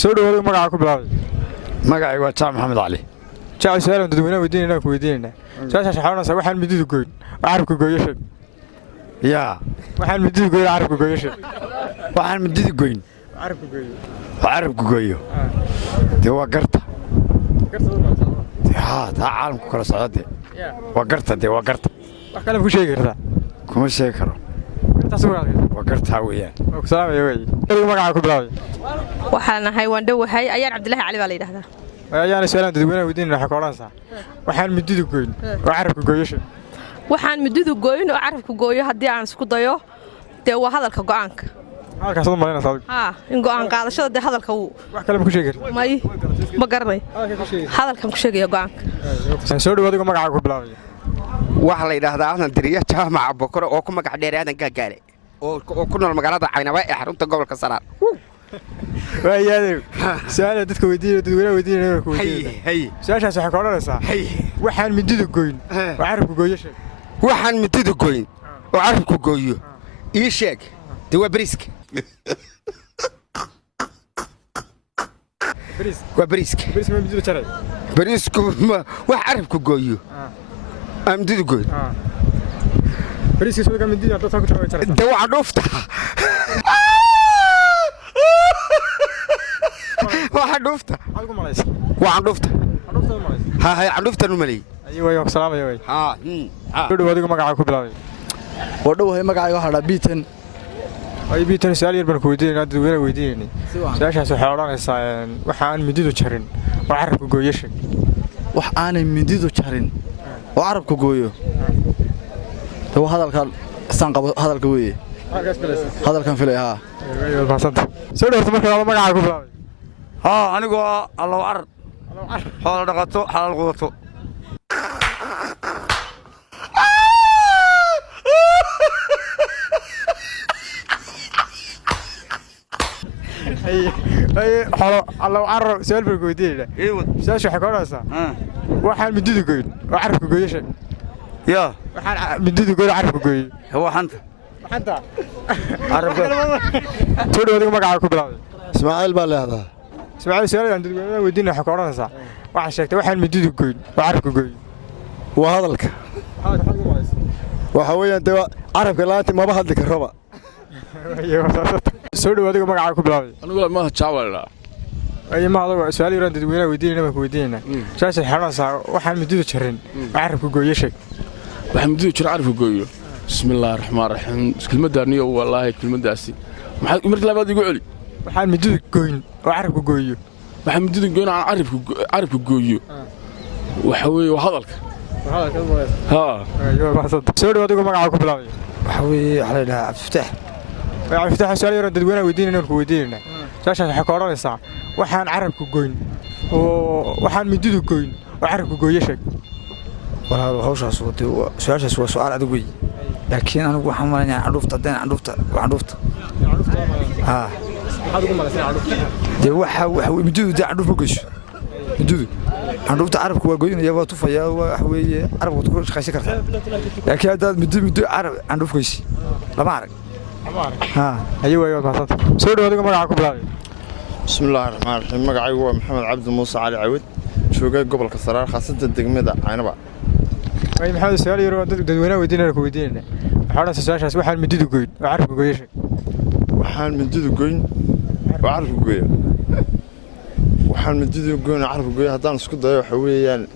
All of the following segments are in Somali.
soo dhawaada magaca ku bilaabay magacaygu waa Jaamac Maxamed Cali jacayl su'aal dadweynaha weydiinayna ku weydiinayna su'aasha xawaanaysa waxaan mididu gooyn carabka gooyashay waxaan mididu gooyn carabka gooyashay waxaan mididu gooyn carabka gooyo carabka gooyo waa garta taa caalamku kala socda waa garta waa garta wax kale ku sheegi kartaa kuma sheegi karo waa garta weeyaan ku salaamay magaca ku bilaabay waxaan ahay waan dhawahay ayaan Cabdilaahi Cali baa la yiraahdaa ayaan su'aal dadweynaha weydiinayna waxa ka oranaysa waxaan mididu gooyn carabka gooyashay waxaan mididu gooyn oo carabka gooyo haddii aan isku dayo waa hadalka go'aanka halkaas oo malaynasaa in go'aan qaadashada hadalka uu wax kale ku sheegi kartaa may ma garanay hadalkan ku sheegaya go'aanka soo dhawaada magaca ku bilaabay waxa la yiraahdaa Aadan Diriya Jaamac Bokor oo ku magac dheer Aadan Gaagaale oo ku nool magaalada Caynaba ee xarunta gobolka Saraar waayahay su'aal dadka dadweynaha weydiinayna ku weydiinayna su'aashaas waxa ka oranaysaa waxaan mididu gooyn oo carabka gooyashay waxaan mididu gooyn oo carabka gooyo ii sheeg waa bariiska waa bariiska ma mididu jaray bariisku wax carabka gooyo mididu gooyn bariiska soo ga mididu dadka ku jaray waa dhufta waxaan dhufta waxaan dhufta عندوفتا نملي أيوة سلام أيوة شو هذا مقعد كبلاوي ودو هي مقعد واحد بيتن أي بيتن سؤال يربن كويدين نادي وين ويديني سؤال شو حواران إنسان وحان مديدو شرين وعرف كوجيش وحان مديدو شرين وعرف كوجيو هو هذا الكل سانق هذا الكوي هذا كان فيلي ها أيوة بسنت شو هذا مقعد كبلاوي أنا جوا الله عرض حال دقتو حال قوتو أي حال الله عرض سؤال بالكويدين إيوه شو حكوراسا وحال مديدو كويد وعرف كويش يا وحال مديدو كويد وعرف كويد هو حنت عرف شو هذا مقعد كبلاوي إسماعيل بالله هذا سؤال سؤال عند ويدينا حكوراسا واحد شكله واحد مديدو كويد وعرف كويد وهذا لك وحويا أنت عرف كلاتي ما بحد لك الربع سؤال هذا مقعد كبلاوي أنا أقول ما هتشاور أي ما هذا سؤال يرند ويدينا ما كويدينا شاش الحراسة واحد مديدو شرين وعرف كويد شيء واحد مديدو شر عرف كويد بسم الله الرحمن الرحيم كلمة دارنية والله كلمة داسي ما مرت لا بعد يقول لي واحد مديدو كويد وعرف كويد واحد مديدو كويد عرف كويد وحوي وهذلك ها ايوه بحصد سوري وديكم مقعد كبلاوي وحوي على عبد الفتاح عبد الفتاح سؤال يرد وين ويدينا ويدينا شاشة حكوران الساعة وحان عرب كوين وحان مديدو كوين وعرب كويشك ولا هوش صوتي سؤال أدوي لكن أنا أقول حملني عرفت دين عرفت ها هذا كم مرة عرفت ده واحد مديدو ده عرف كويش مديدو عرفت عرب كوين يا وطفة يا وحوي عرب وتكون خايس كرت لكن هذا مديدو عرب عرف كويس لا ما أعرف ها ايوه بحصد سوري وديكم مقعد كبلاوي بسم الله الرحمن الرحيم مقعي هو محمد عبد موسى علي عود شوقي قبل كسرار خاصة الدقمة عينبا أي محمد سؤال يرد وين ويدينا ويدينا حراسة سؤال واحد مديدو كوين وعرف كويش وحال مديدو كوين وعرف كوين وحال مديدو كوين وعرف كوين هذا نسكت ضيع حويا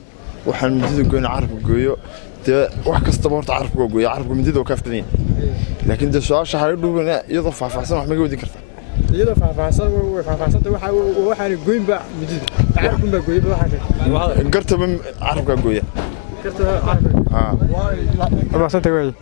وحال مديدو كوين وعرف كوين wax kasta horta carabku gooyo carabku midida ka aftaneen laakiin de su'aasha xariir dhuubana iyadoo faahfaahsan wax ma wadi kartaa iyadoo faahfaahsan waxaan gooyn ba midida carabku ba gooyo waxa garta carabka gooya garta carabka waa